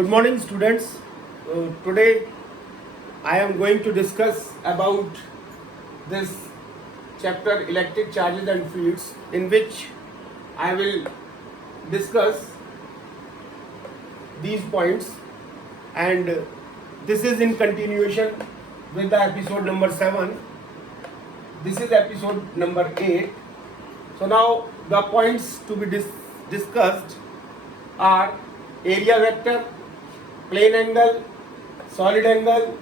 Good morning, students. Today I am going to discuss about this chapter electric charges and fields, in which I will discuss these points, and this is in continuation with the episode number 7. This is episode number 8. So now the points to be discussed are area vector, plane angle, solid angle,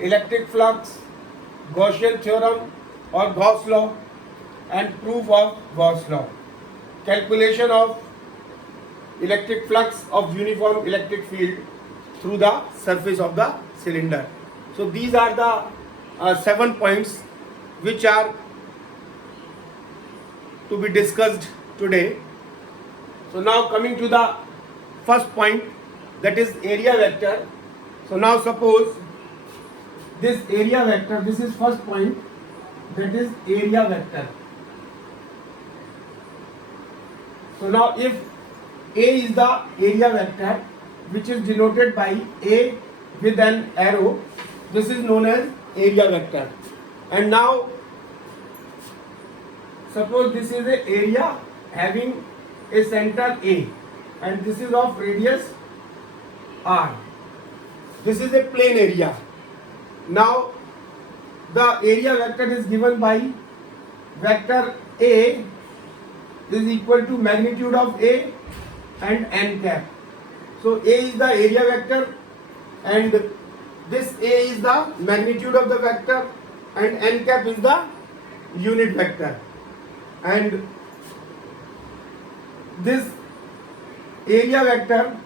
electric flux, Gaussian theorem or Gauss law, and proof of Gauss law, calculation of electric flux of uniform electric field through the surface of the cylinder. So these are the 7 points which are to be discussed today. So now coming to the first point, that is area vector. So now suppose this area vector, this is first point, that is area vector. So now if A is the area vector, which is denoted by A with an arrow, this is known as area vector. And now suppose this is the area having a center A, and this is of radius R. This is a plane area. Now the area vector is given by vector A is equal to magnitude of A and n cap. So A is the area vector, and this A is the magnitude of the vector, and n cap is the unit vector. And this area vector,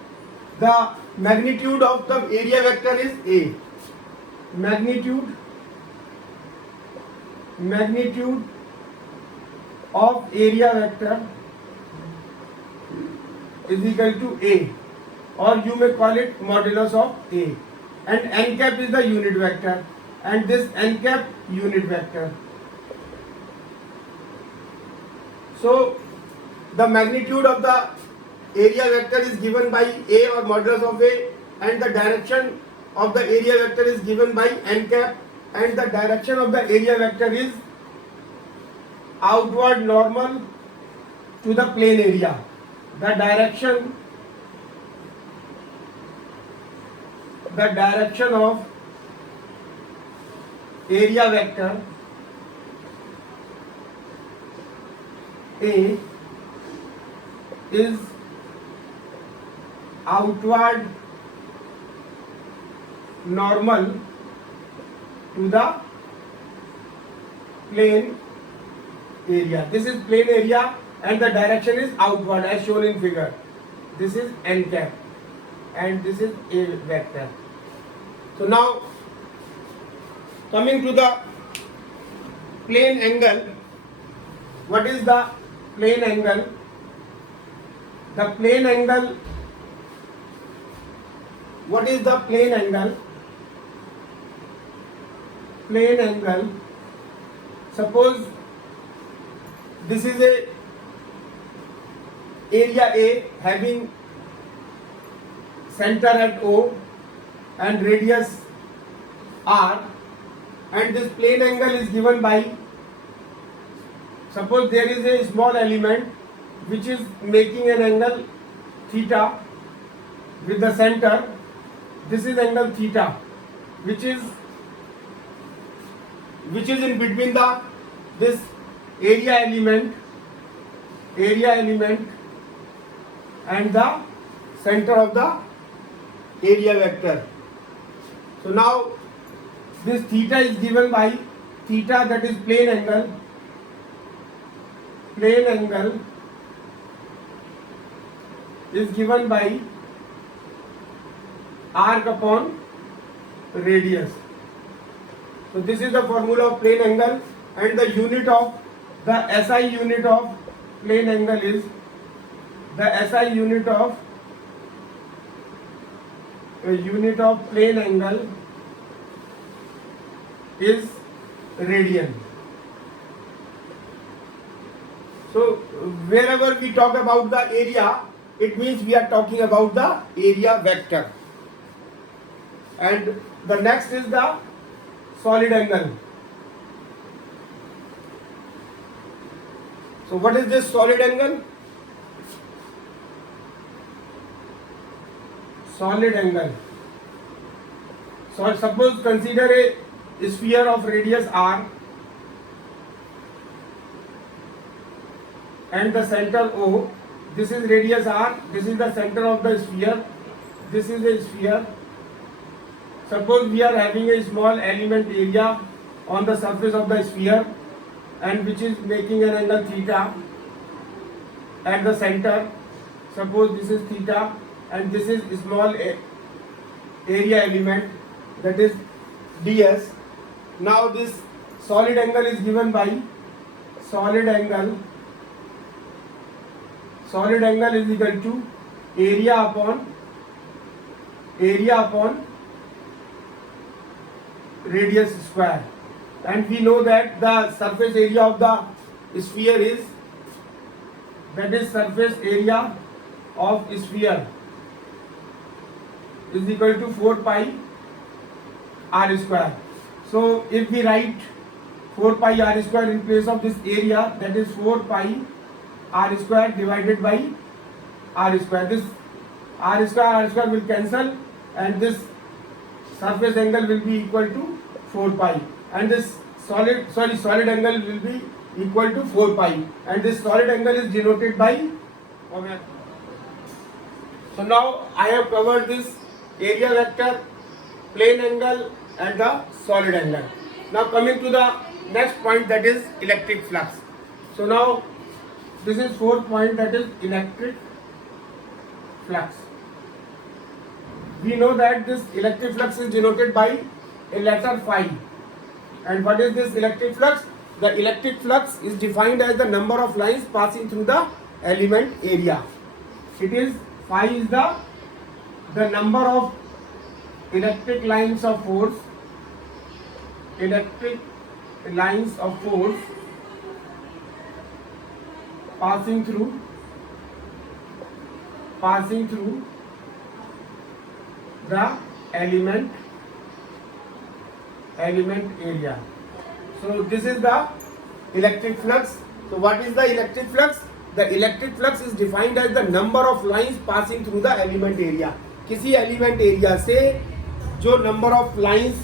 the magnitude of the area vector is A. Magnitude of area vector is equal to A, or you may call it modulus of A. And n cap is the unit vector, and this n cap unit vector. So the magnitude of the area vector is given by A, or modulus of A, and the direction of the area vector is given by n cap, and the direction of the area vector is outward normal to the plane area. The direction of area vector A is outward normal to the plane area. This is plane area, and the direction is outward as shown in figure. This is n cap, and this is A vector. So now coming to the plane angle. What is the plane angle? The plane angle, what is the plane angle? Plane angle, suppose this is a area A having center at O and radius R, and this plane angle is given by, suppose there is a small element which is making an angle theta with the center. This is angle theta, which is in between this area element and the center of the area vector. So now this theta is given by theta, that is plane angle. Plane angle is given by arc upon radius. So this is the formula of plane angle, and the unit of the SI unit of plane angle is, the SI unit of plane angle is radian. So wherever we talk about the area, it means we are talking about the area vector. And the next is the solid angle. So what is this solid angle? Solid angle. So suppose consider a sphere of radius r and the center O. This is radius r, this is the center of the sphere, this is a sphere. Suppose we are having a small element area on the surface of the sphere and which is making an angle theta at the center. Suppose this is theta and this is small area element, that is ds. Now this solid angle is given by solid angle is equal to area upon radius square, and we know that the surface area of the sphere is, that is surface area of sphere is equal to 4 pi r square. So if we write 4 pi r square in place of this area, that is 4 pi r square divided by r square. This r square will cancel and this surface angle will be equal to 4 pi, and this solid angle will be equal to 4 pi, and this solid angle is denoted by omega. So now I have covered this area vector, plane angle and the solid angle. Now coming to the next point, that is electric flux. So now this is fourth point, that is electric flux. We know that this electric flux is denoted by a letter phi. And what is this electric flux? The electric flux is defined as the number of lines passing through the element area. It is phi is the number of electric lines of force passing through the element area. So this is the electric flux. So what is the electric flux? The electric flux is defined as the number of lines passing through the element area. किसी element area से जो number of lines,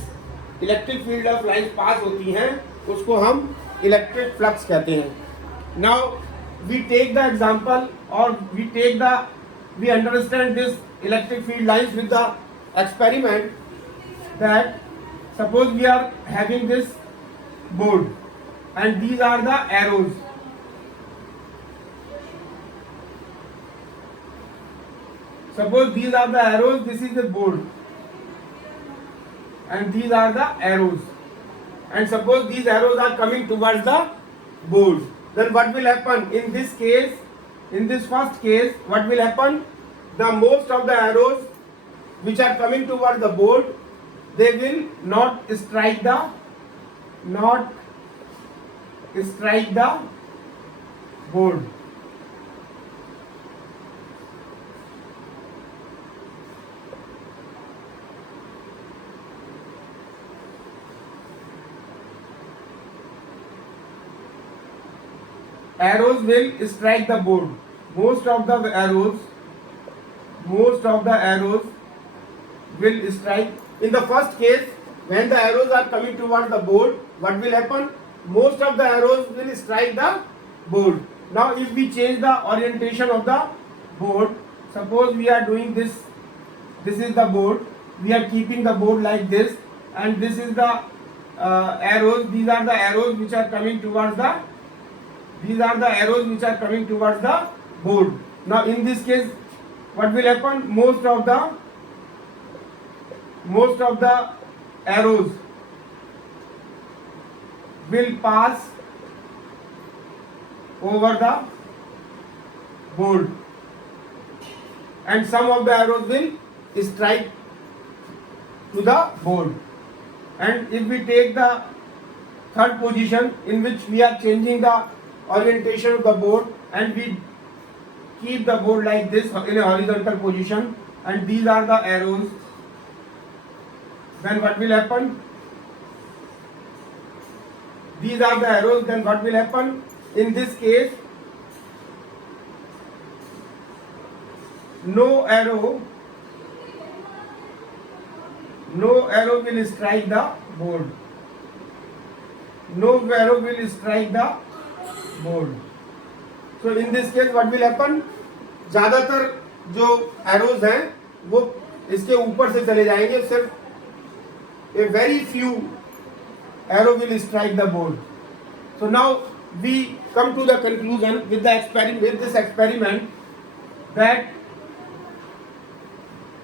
electric field of lines pass होती हैं, उसको हम electric flux कहते हैं. Now we take the example और we understand this electric field lines with the experiment, that suppose we are having this board and these are the arrows. Suppose these are the arrows, this is the board and these are the arrows, and suppose these arrows are coming towards the board, then what will happen in this case? In this first case, what will happen? The most of the arrows which are coming towards the board, they will not strike the board. Arrows will strike the board. Most of the arrows will strike. In the first case, when the arrows are coming towards the board, what will happen? Most of the arrows will strike the board. Now if we change the orientation of the board, suppose we are doing this is the board, we are keeping the board like this, and this is the arrows, these are the arrows which are coming towards the board. Now in this case, what will happen? Most of the arrows will pass over the board and some of the arrows will strike to the board. And if we take the third position, in which we are changing the orientation of the board and we keep the board like this in a horizontal position, and these are the arrows, then what will happen? These are the arrows, then what will happen? In this case, no arrow will strike the board. No arrow will strike the board. So in this case what will happen? ज़्यादातर जो arrows हैं वो इसके ऊपर से चले जाएंगे, सिर्फ a very few arrow will strike the board. So now we come to the conclusion with this experiment that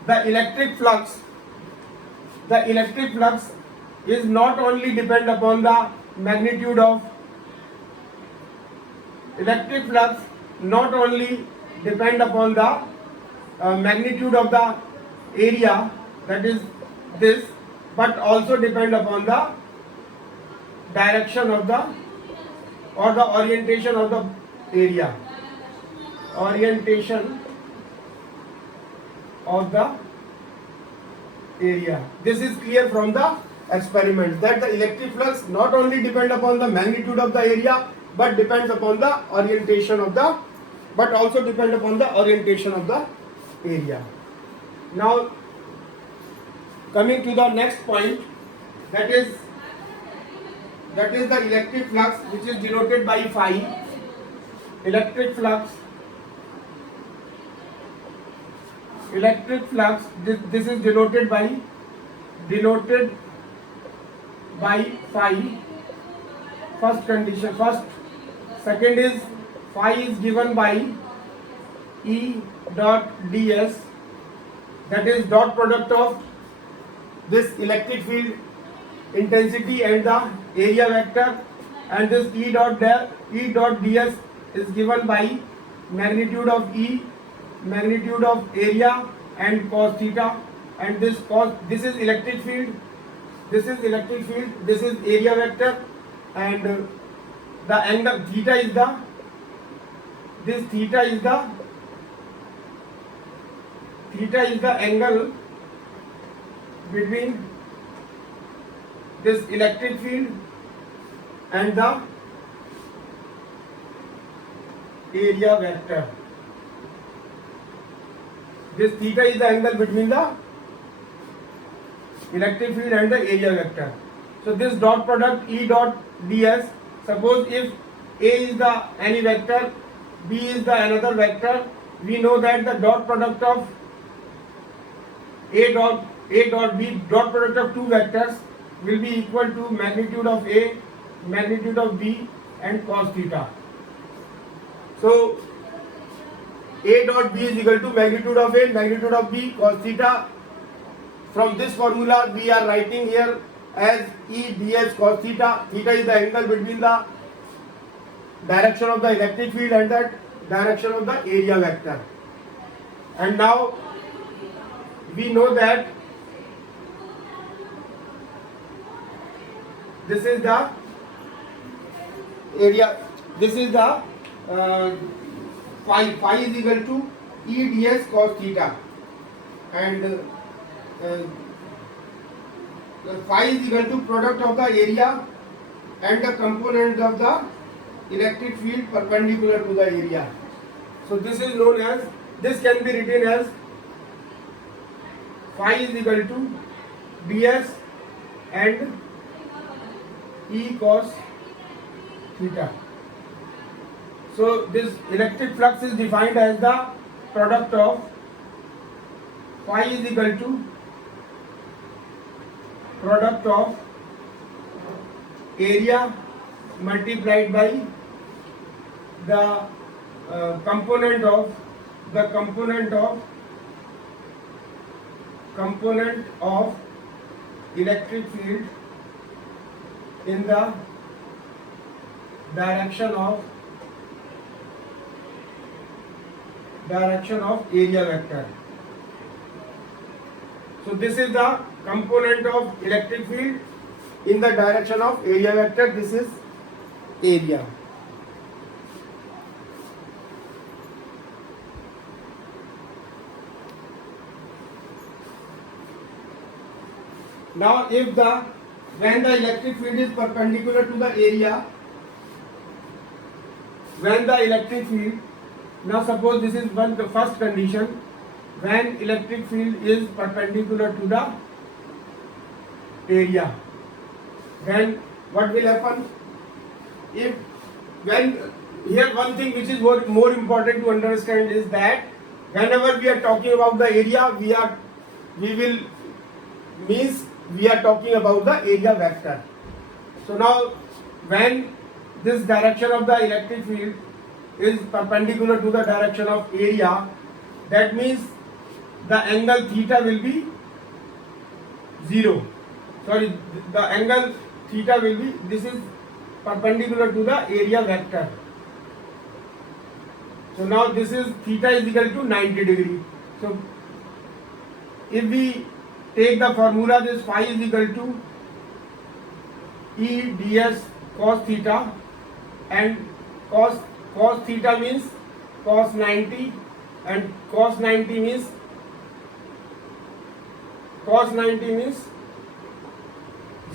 the electric flux is not only depend upon the magnitude of magnitude of the area, that is this, but also depend upon the direction of the or the orientation of the area. This is clear from the experiment that the electric flux not only depend upon the magnitude of the area but depends upon the orientation of the area. Now coming to the next point, that is the electric flux, which is denoted by phi. Electric flux, this is denoted by phi. First condition, second is phi is given by E dot ds, that is dot product of this electric field intensity and the area vector, and this E dot ds is given by magnitude of E, magnitude of area, and cos theta, and this is electric field, this is area vector, and the angle theta is the angle between this electric field and the area vector. This theta is the angle between the electric field and the area vector. So this dot product E dot ds, suppose if A is the any vector, B is the another vector, we know that the dot product of A dot B, dot product of two vectors, will be equal to magnitude of A, magnitude of B, and cos theta. So A dot B is equal to magnitude of A, magnitude of B, cos theta. From this formula we are writing here as E ds cos theta. Theta is the angle between the direction of the electric field and the direction of the area vector. And now we know that this is the area, this is the phi is equal to E ds cos theta, and phi is equal to product of the area and the component of the electric field perpendicular to the area. So this is known as, this can be written as phi is equal to ds and E cos theta. So this electric flux is defined as the product of phi is equal to product of area multiplied by the component of electric field in the direction of area vector. So this is the component of electric field in the direction of area vector. This is area. Now if when the electric field is perpendicular to the area, when the electric field, now suppose this is the first condition, when electric field is perpendicular to the area, then what will happen? Here one thing which is more important to understand is that whenever we are talking about the area, we are talking about the area vector. So now when this direction of the electric field is perpendicular to the direction of area, that means the angle theta will be 0. Sorry, the angle theta will be, this is perpendicular to the area vector. So now this is theta is equal to 90 degree. So if we take the formula, this phi is equal to E ds cos theta, and cos theta means cos 90, and cos 90 means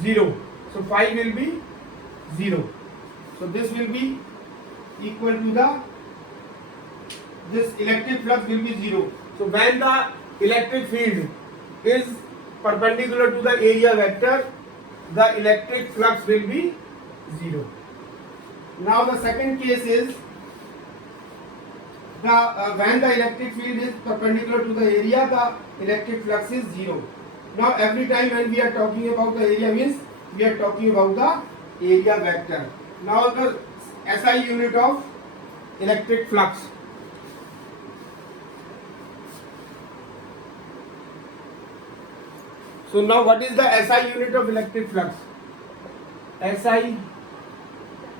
0. So phi will be 0. So this will be equal to this electric flux will be 0. So when the electric field is perpendicular to the area vector, the electric flux will be 0. Now the second case is when the electric field is perpendicular to the area, the electric flux is 0. Now every time when we are talking about the area, means we are talking about the area vector. Now the SI unit of electric flux. So now what is the SI unit of electric flux? SI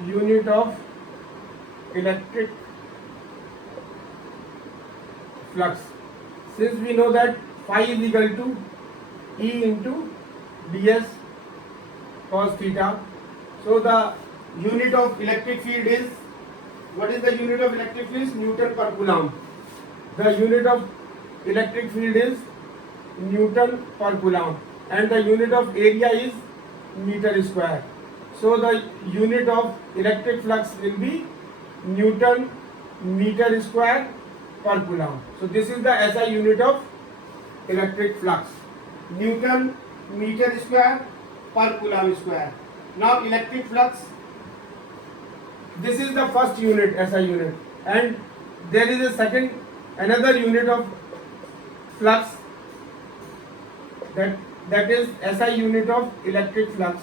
unit of electric flux. Since we know that phi is equal to E into ds cos theta, so the unit of electric field is, what is the unit of electric field? Is Newton per Coulomb. The unit of electric field is Newton per Coulomb, and the unit of area is meter square. So the unit of electric flux will be Newton meter square per Coulomb. So this is the SI unit of electric flux, Newton meter square per Coulomb square. Now electric flux, this is the first unit, SI unit, and there is another unit of flux, that is SI unit of electric flux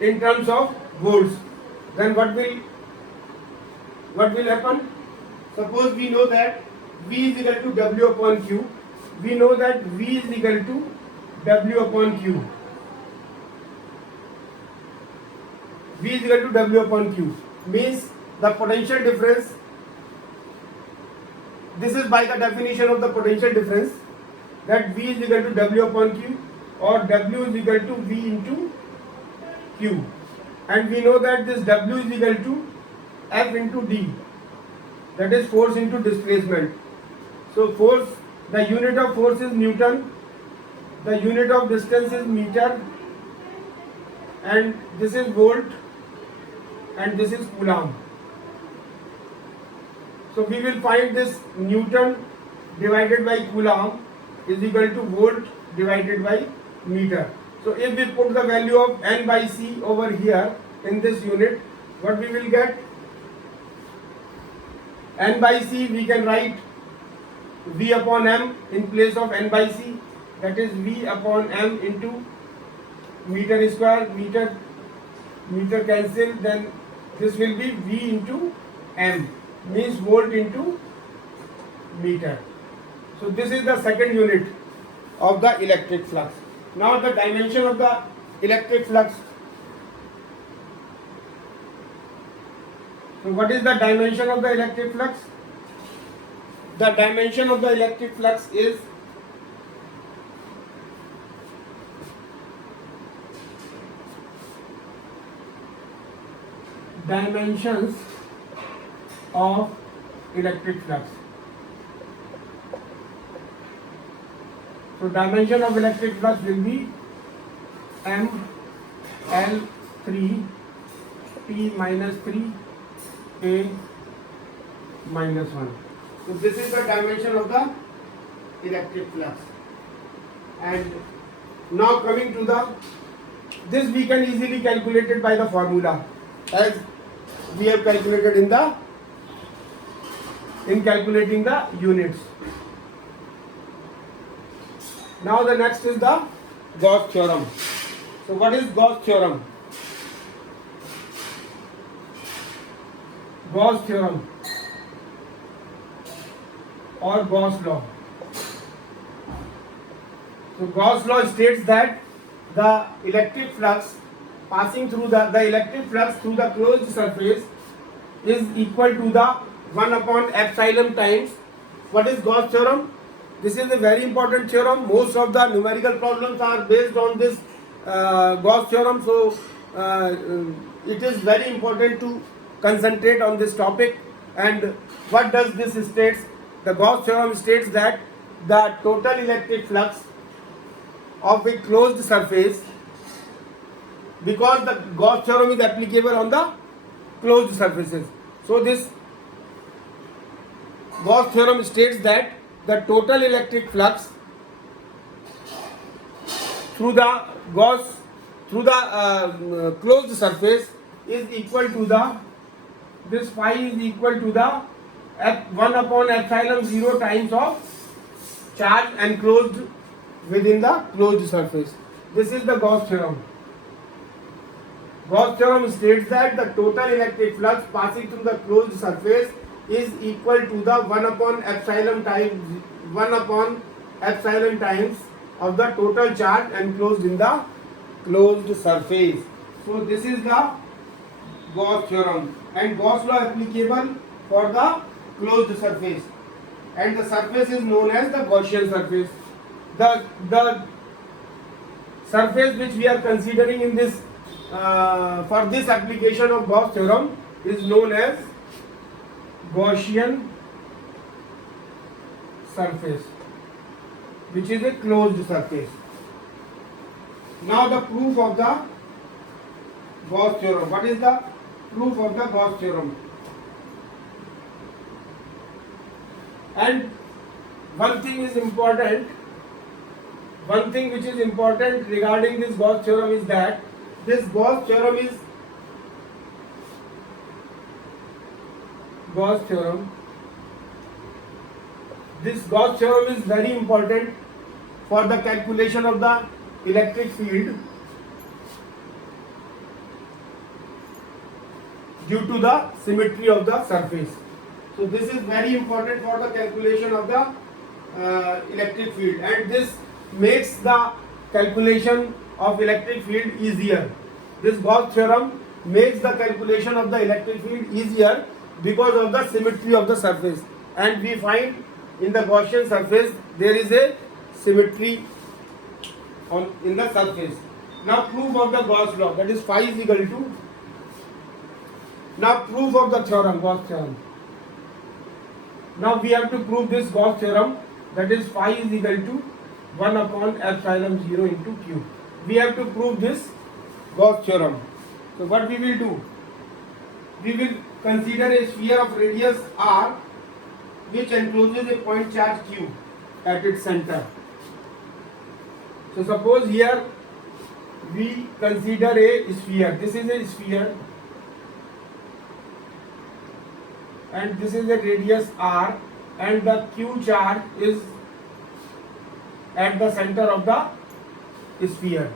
in terms of volts. Then what will happen? Suppose we know that V is equal to W upon Q. We know that V is equal to W upon Q. V is equal to W upon Q means the potential difference. This is by the definition of the potential difference, that V is equal to W upon Q, or W is equal to V into Q, and we know that this W is equal to F into D, that is force into displacement. So force, the unit of force is Newton, the unit of distance is meter, and this is volt, and this is Coulomb. So we will find this Newton divided by Coulomb is equal to volt divided by meter. So if we put the value of N by C over here in this unit, what we will get? N by C, we can write V upon M in place of N by C, that is V upon M into meter square, meter cancel, then this will be V into M, means volt into meter. So this is the second unit of the electric flux. Now the dimension of the electric flux. So what is the dimension of the electric flux? The dimension of the electric flux is dimensions of electric flux. So dimension of electric flux will be M L 3 T minus 3 A minus 1. So this is the dimension of the electric flux. And now coming to this we can easily calculate it by the formula as we have calculated in calculating the units. Now the next is the Gauss theorem. So what is Gauss theorem? Gauss theorem or Gauss law. So Gauss law states that the electric flux passing through the electric flux through the closed surface is equal to the 1 upon epsilon times. What is Gauss theorem? This is a very important theorem. Most of the numerical problems are based on this Gauss theorem. So it is very important to concentrate on this topic. And what does this states? The Gauss theorem states that the total electric flux of a closed surface, because the Gauss theorem is applicable on the closed surfaces. So this Gauss theorem states that the total electric flux through the closed surface is equal to this phi is equal to the 1 upon epsilon 0 times of charge enclosed within the closed surface. This is the Gauss theorem. Gauss theorem states that the total electric flux passing through the closed surface is equal to the 1 upon epsilon times of the total charge enclosed in the closed surface. So this is the Gauss theorem, and Gauss law applicable for the closed surface, and the surface is known as the Gaussian surface. The surface which we are considering in this for this application of Gauss theorem is known as Gaussian surface, which is a closed surface. Now the proof of the Gauss theorem. What is the proof of the Gauss theorem? And one thing which is important regarding this Gauss theorem is that this Gauss theorem is very important for the calculation of the electric field due to the symmetry of the surface. So this is very important for the calculation of the electric field, and this makes the calculation of electric field easier. This Gauss theorem makes the calculation of the electric field easier because of the symmetry of the surface, and we find in the Gaussian surface there is a symmetry in the surface. Now proof of the Gauss law, that is phi is equal to, now proof of the theorem, Gauss theorem. Now we have to prove this Gauss theorem, that is phi is equal to 1 upon epsilon 0 into q. We have to prove this Gauss theorem. So what we will do? We will consider a sphere of radius r which encloses a point charge q at its center. So suppose here we consider a sphere. This is a sphere and this is a radius r, and the q charge is at the center of the sphere.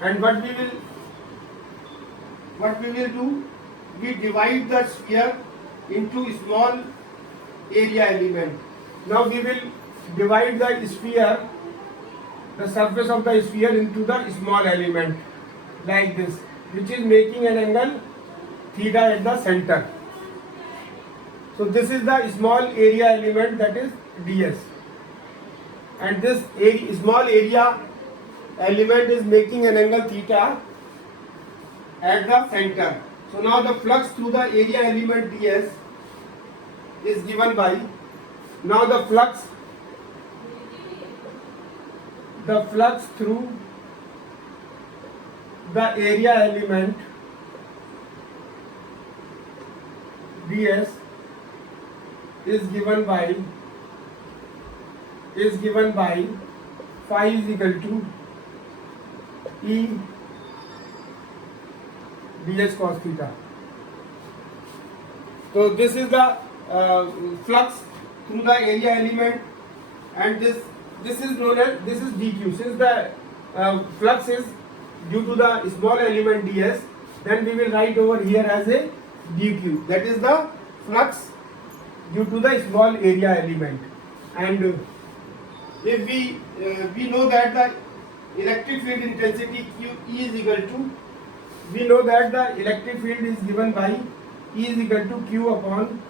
And what we will do, we divide the sphere into small area element. Now we will divide the sphere, the surface of the sphere, into the small element like this, which is making an angle theta at the center. So this is the small area element, that is ds, and this small area element is making an angle theta at the center. So now the flux through the area element ds is given by, now the flux the flux through the area element ds is given by phi is equal to E ds cos theta. So this is the flux through the area element, and this is known as, this is dq. Since the flux is due to the small element ds, then we will write over here as a dq. That is the flux due to the small area element. And if we know that the electric field intensity q E is equal to, we know that the electric field is given by E is equal to q upon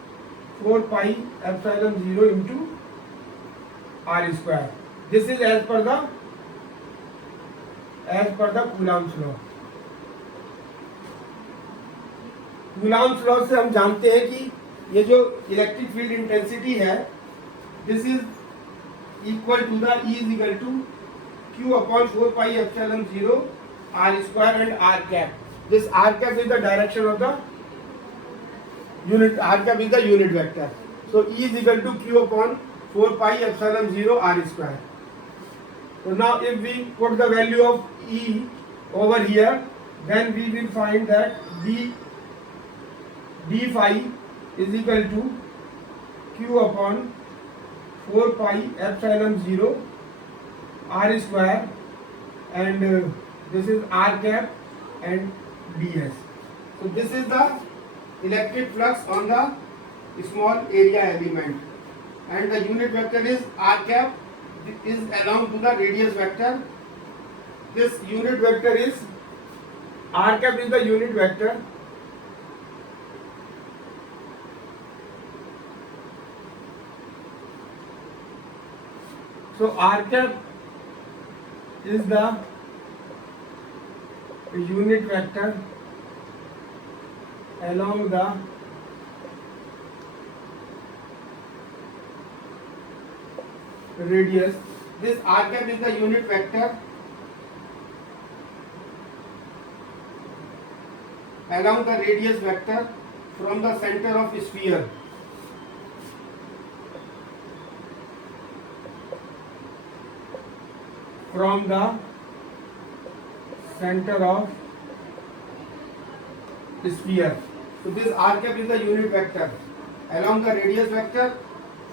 4 pi epsilon 0 into r square. This is as per the Coulomb's law. Coulomb's law से हम जानते हैं कि ये जो electric field intensity है, this is equal to the E is equal to q upon 4 pi epsilon 0 r square and r cap. This r cap is the direction of the unit, r cap is the unit vector. So E is equal to q upon 4 pi epsilon 0 r square. So now if we put the value of E over here, then we will find that d phi is equal to q upon 4 pi epsilon 0 r square, and this is r cap and ds. So this is the electric flux on the small area element, and the unit vector is r cap, is along to the radius vector. This unit vector is, r cap is the unit vector, so r cap is the unit vector along the radius. This r cap is the unit vector along the radius vector from the center of sphere. From the center of sphere. So this r cap is the unit vector along the radius vector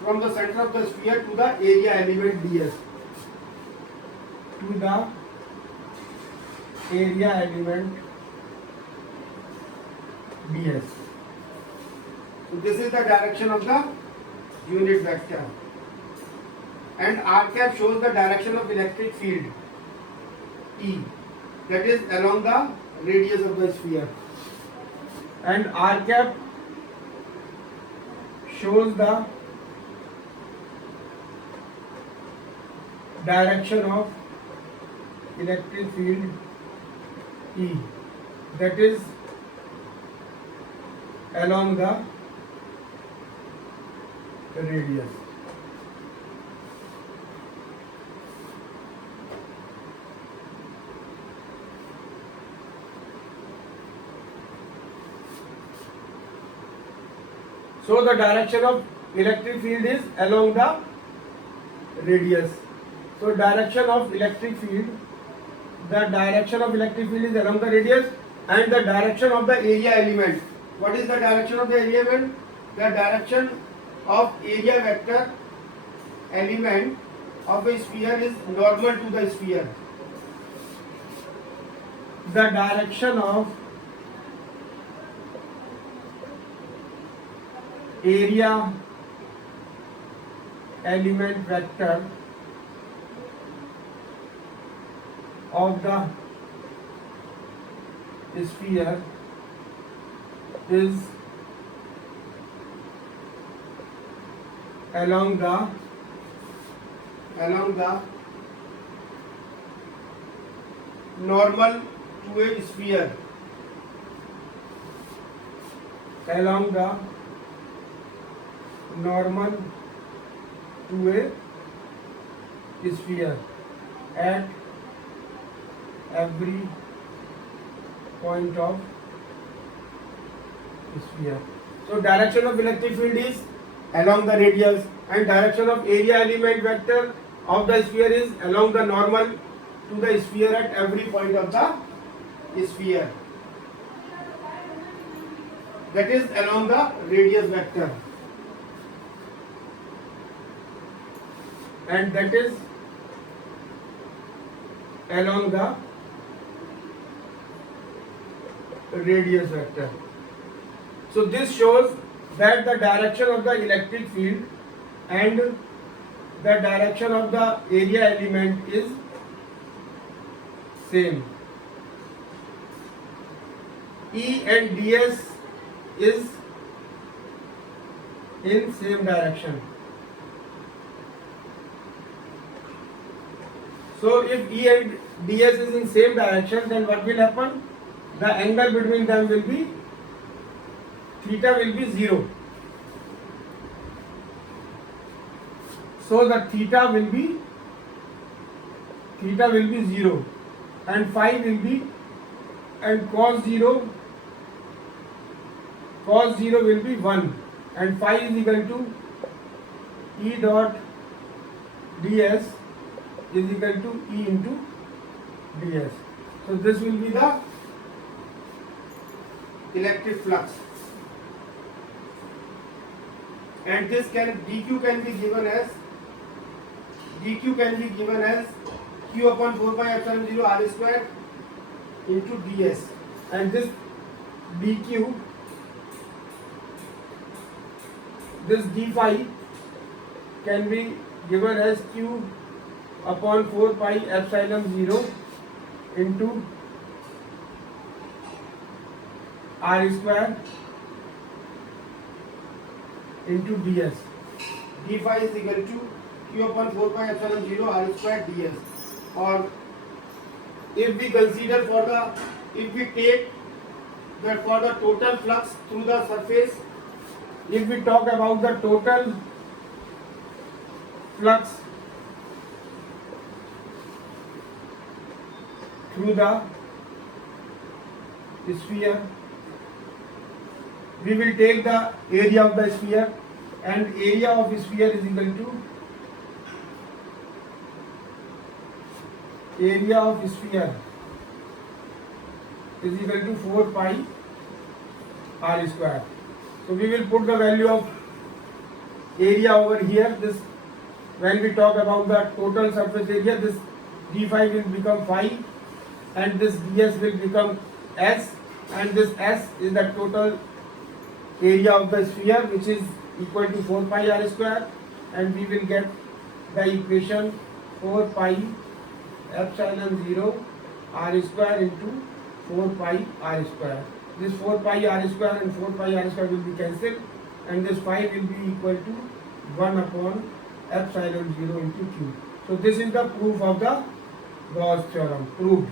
from the center of the sphere to the area element ds. To the area element ds. So this is the direction of the unit vector, and r cap shows the direction of electric field E, that is along the radius of the sphere, and r cap shows the direction of electric field E, that is along the radius. So the direction of electric field is along the radius. So direction of electric field, the direction of electric field is along the radius, and the direction of the area element. What is the direction of the area element? The direction of area vector element of a sphere is normal to the sphere. The direction of area element vector of the sphere is along the normal to a sphere, along the normal to a sphere. at every point of sphere. So direction of electric field is along the radius, and direction of area element vector of the sphere is along the normal to the sphere at every point of the sphere. That is along the radius vector, and that is along the radius vector. So this shows that the direction of the electric field and the direction of the area element is same. E and ds is in same direction. So if E and ds is in same direction, then what will happen? The angle between them will be theta will be 0. So the theta will be 0, and phi will be, and cos 0 will be 1, and phi is equal to E dot ds is equal to E into ds. So this will be the electric flux, and this dq can be given as q upon 4 pi epsilon 0 r square into ds, and this dq, this d phi can be given as q upon 4 pi epsilon 0 into r square into ds. d phi is equal to q upon 4 pi epsilon 0 r square ds. Or if we consider if we take that for the total flux through the surface, if we talk about the total flux through the sphere, we will take the area of the sphere, and area of sphere is equal to area of sphere is equal to 4 pi r square. So we will put the value of area over here. This, when we talk about the total surface area, this d phi will become phi, and this ds will become s, and this s is the total area of the sphere, which is equal to 4 pi r square, and we will get the equation 4 pi epsilon 0 r square into 4 pi r square. This 4 pi r square and 4 pi r square will be cancelled, and this phi will be equal to 1 upon epsilon 0 into q. So this is the proof of the Gauss theorem, proved.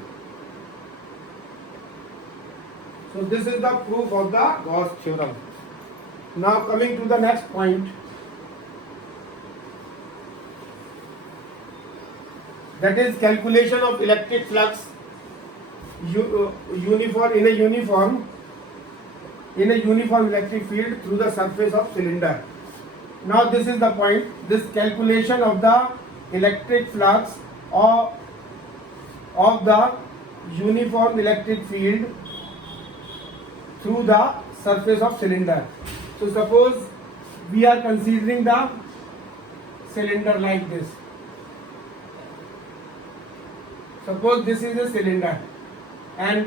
So this is the proof of the Gauss theorem. Now coming to the next point, that is calculation of electric flux in a uniform electric field through the surface of cylinder. Now this is the point, this calculation of the electric flux of the uniform electric field through the surface of cylinder. So suppose we are considering the cylinder like this. Suppose this is a cylinder, and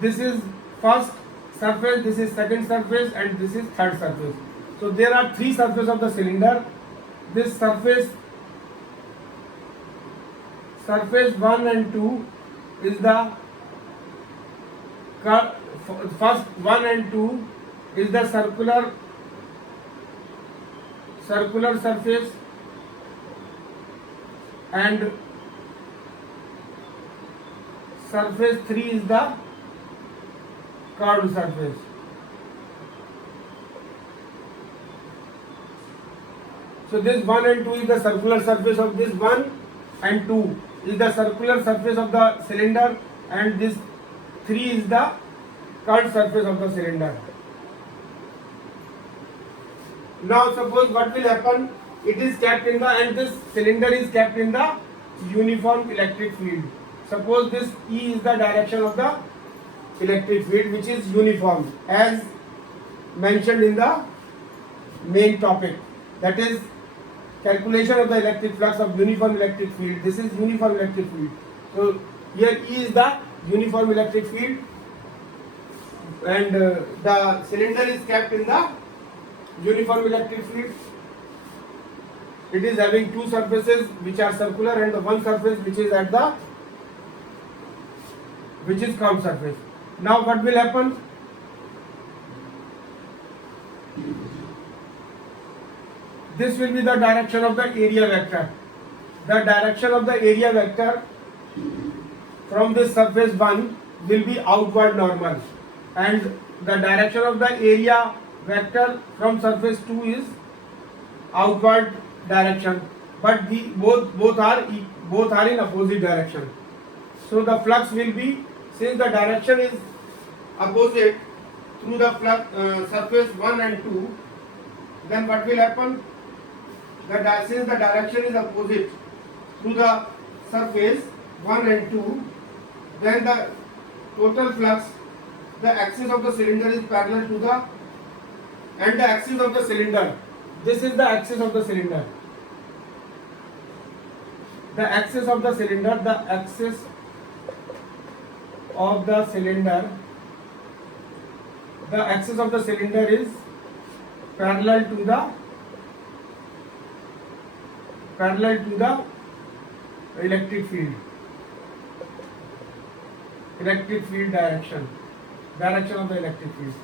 this is first surface, this is second surface, and this is third surface. So there are three surfaces of the cylinder. This surface 1 and 2 is the first 1 and 2 is the circular surface, and surface 3 is the curved surface. So this 1 and 2 is the circular surface of this 1 and 2, is the circular surface of the cylinder, and this 3 is the curved surface of the cylinder. Now suppose what will happen, it is kept in the, and this cylinder is kept in the uniform electric field. Suppose this E is the direction of the electric field, which is uniform as mentioned in the main topic, that is calculation of the electric flux of uniform electric field. This is uniform electric field. So here E is the uniform electric field, and the cylinder is kept in the uniform electric field. It is having two surfaces which are circular and the one surface which is at the curved surface. Now what will happen? This will be the direction of the area vector. The direction of the area vector from this surface 1 will be outward normal, and the direction of the area vector from surface 2 is outward direction, but the both are in opposite direction. So the flux will be, since the direction is opposite through the surface 1 and 2, then what will happen? Since the direction is opposite through the surface 1 and 2, then the total flux, the axis of the cylinder is parallel to the, and the axis of the cylinder, this is the axis of the cylinder. The axis of the cylinder, is parallel to the electric field direction of the electric field.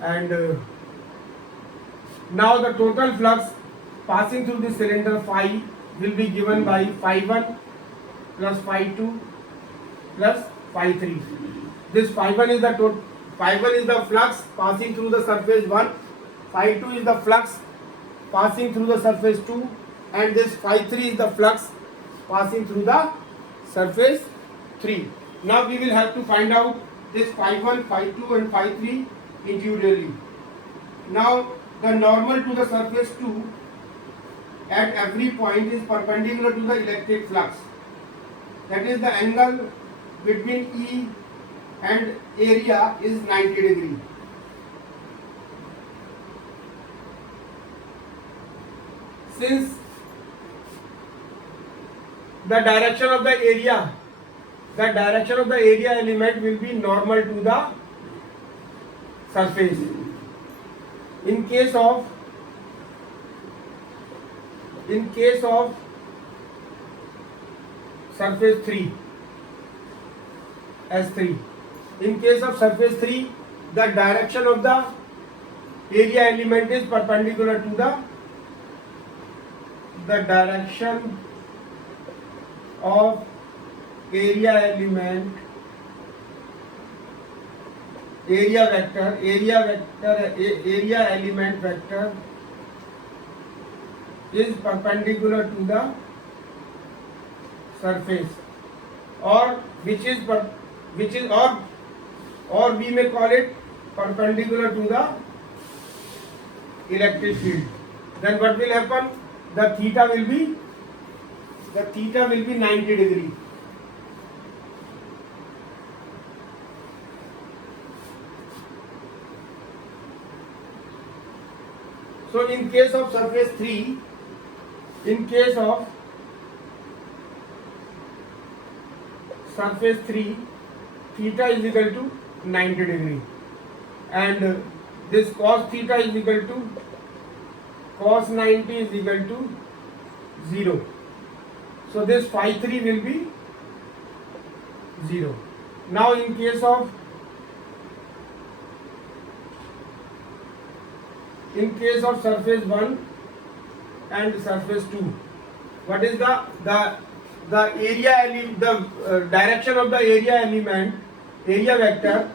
And now the total flux passing through the cylinder phi will be given by phi 1 plus phi 2 plus phi 3. This phi 1 is the flux passing through the surface 1, phi 2 is the flux passing through the surface 2, and this phi 3 is the flux passing through the surface 3. Now we will have to find out this phi 1, phi 2 and phi 3 individually. Now the normal to the surface 2 at every point is perpendicular to the electric flux. That is, the angle between E and area is 90 degree. Since the direction of the area element will be normal to the surface. In case of surface 3, S3, in case of surface 3, the direction of the area element is perpendicular to the direction of area element, area element vector is perpendicular to the surface, or or we may call it perpendicular to the electric field. Then what will happen? The theta will be 90 degree. So in case of surface 3, theta is equal to 90 degree, and this cos theta is equal to cos 90 is equal to 0. So this phi 3 will be 0. Now in case of surface 1 and surface 2, what is the direction of the area vector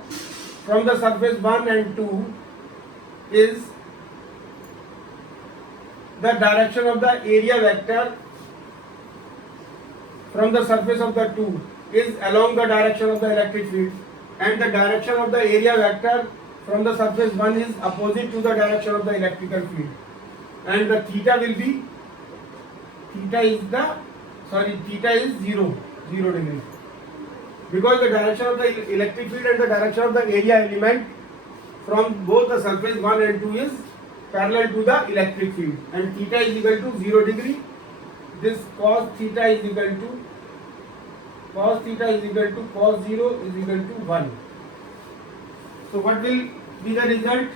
from the surface 1 and 2 is the direction of the area vector from the surface of the two is along the direction of the electric field, and the direction of the area vector from the surface 1 is opposite to the direction of the electrical field, and the theta will be theta is 0 degree, because the direction of the electric field and the direction of the area element from both the surface 1 and 2 is parallel to the electric field, and theta is equal to 0 degree. This cos theta is equal to cos 0 is equal to 1. So what will be the result?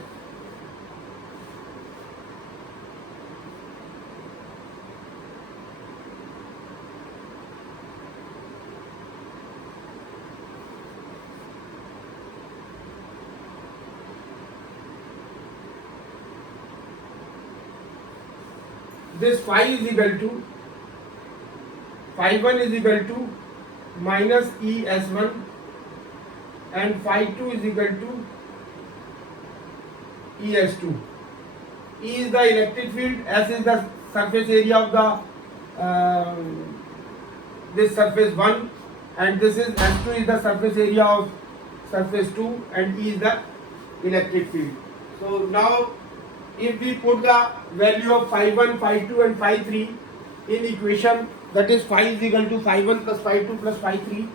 This phi is equal to phi 1 is equal to minus ES1 and phi 2 is equal to ES2. E is the electric field, S is the surface area of the this surface 1, and this is S2 is the surface area of surface 2, and E is the electric field. So now if we put the value of phi 1, phi 2 and phi 3 in equation, that is phi is equal to phi 1 plus phi 2 plus phi 3,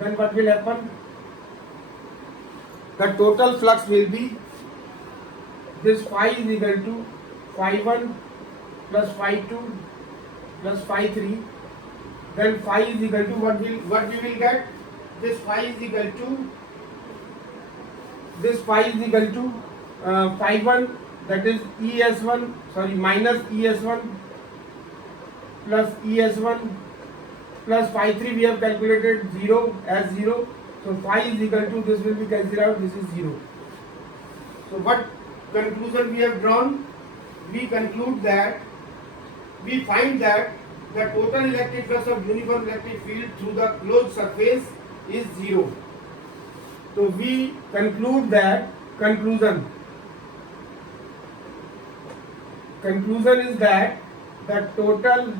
then what will happen? The total flux will be this phi is equal to phi 1 plus phi 2 plus phi 3, then phi is equal to what we will get? This phi is equal to phi 1, that is minus ES1 plus ES1 plus phi 3 we have calculated 0 as 0. So phi is equal to, this will be cancelled out, this is 0. So what conclusion we have drawn? We conclude that, we find that the total electric flux of uniform electric field through the closed surface is 0. So we conclude that, conclusion is that the total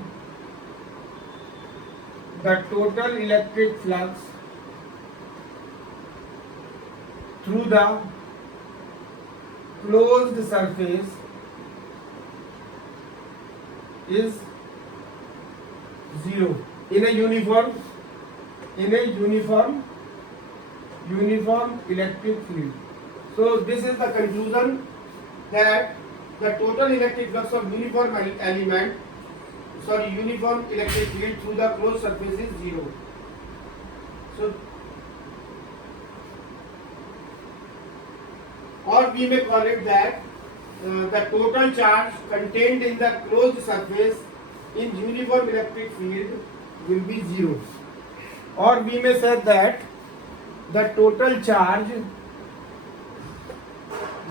electric flux through the closed surface is 0 in a uniform electric field. So this is the conclusion, that the total electric flux of uniform electric field through the closed surface is 0. So, or we may call it that the total charge contained in the closed surface in uniform electric field will be 0. Or we may say that the total charge,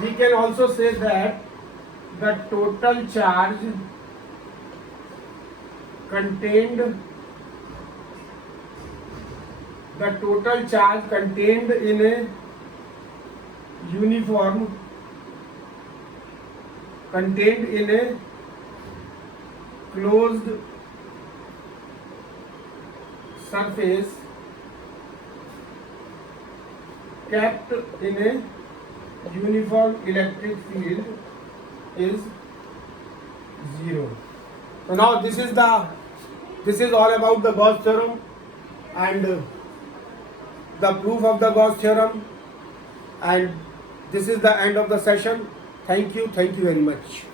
we can also say that the total charge contained in a closed surface kept in a uniform electric field is 0. So now this is all about the Gauss theorem and the proof of the Gauss theorem, and this is the end of the session. Thank you very much.